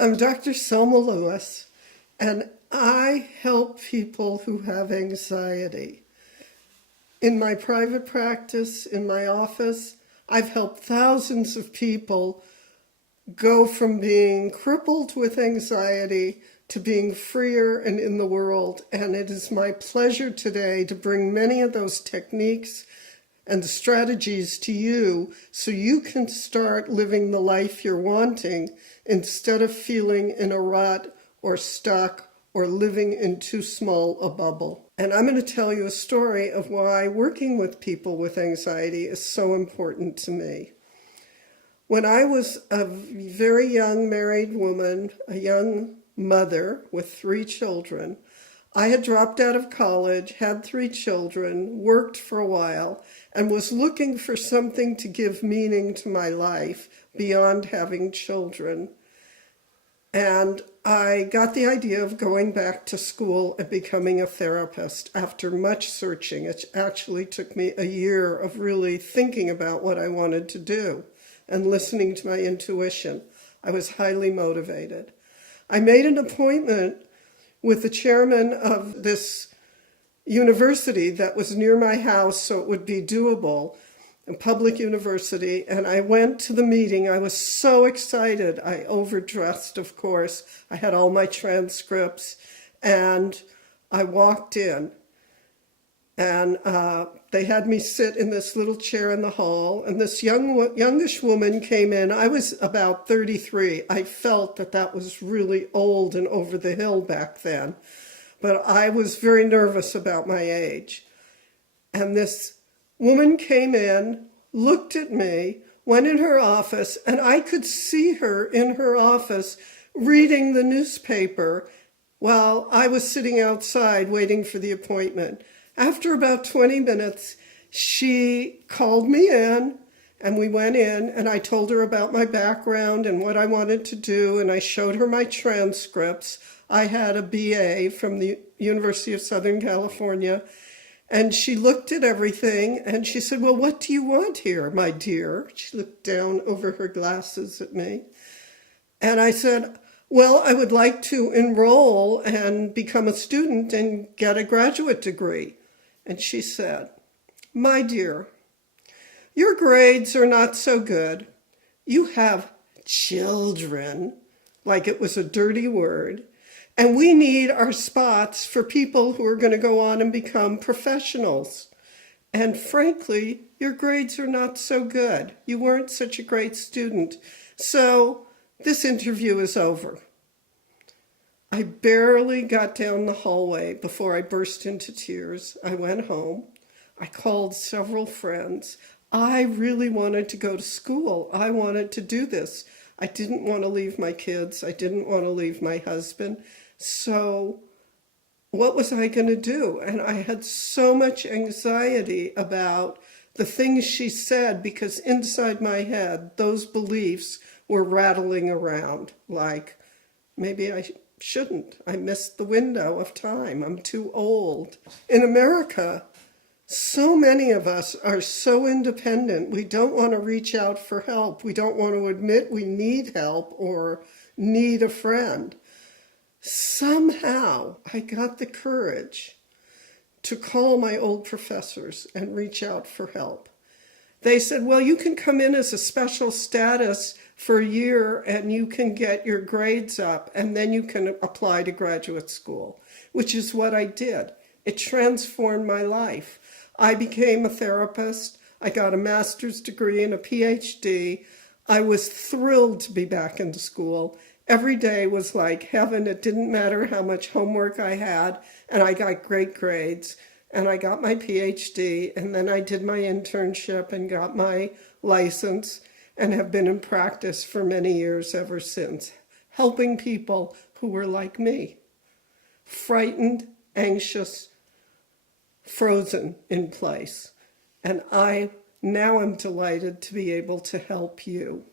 I'm Dr. Selma Lewis, and I help people who have anxiety. In my private practice, in my office, I've helped thousands of people go from being crippled with anxiety to being freer and in the world. And it is my pleasure today to bring many of those techniques and strategies to you so you can start living the life you're wanting instead of feeling in a rut or stuck or living in too small a bubble. And I'm going to tell you a story of why working with people with anxiety is so important to me. When I was a very young married woman, a young mother with 3 children, I had dropped out of college, had 3 children, worked for a while, and was looking for something to give meaning to my life beyond having children. And I got the idea of going back to school and becoming a therapist after much searching. It actually took me a year of really thinking about what I wanted to do and listening to my intuition. I was highly motivated. I made an appointment with the chairman of this university that was near my house so it would be doable, a public university, and I went to the meeting. I was so excited. I overdressed, of course. I had all my transcripts, and I walked in, and they had me sit in this little chair in the hall, and this youngish woman came in. I was about 33. I felt that that was really old and over the hill back then, but I was very nervous about my age. And this woman came in, looked at me, went in her office, and I could see her in her office reading the newspaper while I was sitting outside waiting for the appointment. After about 20 minutes, she called me in, and we went in, and I told her about my background and what I wanted to do, and I showed her my transcripts. I had a BA from the University of Southern California, and she looked at everything, and she said, "Well, what do you want here, my dear?" She looked down over her glasses at me. And I said, "Well, I would like to enroll and become a student and get a graduate degree." And she said, "My dear, your grades are not so good. You have children," like it was a dirty word, "and we need our spots for people who are going to go on and become professionals. And frankly, your grades are not so good. You weren't such a great student. So this interview is over." I barely got down the hallway before I burst into tears. I went home. I called several friends. I really wanted to go to school. I wanted to do this. I didn't want to leave my kids. I didn't want to leave my husband. So what was I going to do? And I had so much anxiety about the things she said because inside my head, those beliefs were rattling around like, maybe I shouldn't. I missed the window of time. I'm too old. In America, so many of us are so independent. We don't want to reach out for help. We don't want to admit we need help or need a friend. Somehow I got the courage to call my old professors and reach out for help. They said, "Well, you can come in as a special status for a year and you can get your grades up and then you can apply to graduate school," which is what I did. It transformed my life. I became a therapist. I got a master's degree and a PhD. I was thrilled to be back into school. Every day was like heaven. It didn't matter how much homework I had, and I got great grades. And I got my PhD, and then I did my internship and got my license and have been in practice for many years ever since, helping people who were like me, frightened, anxious, frozen in place. And I now am delighted to be able to help you.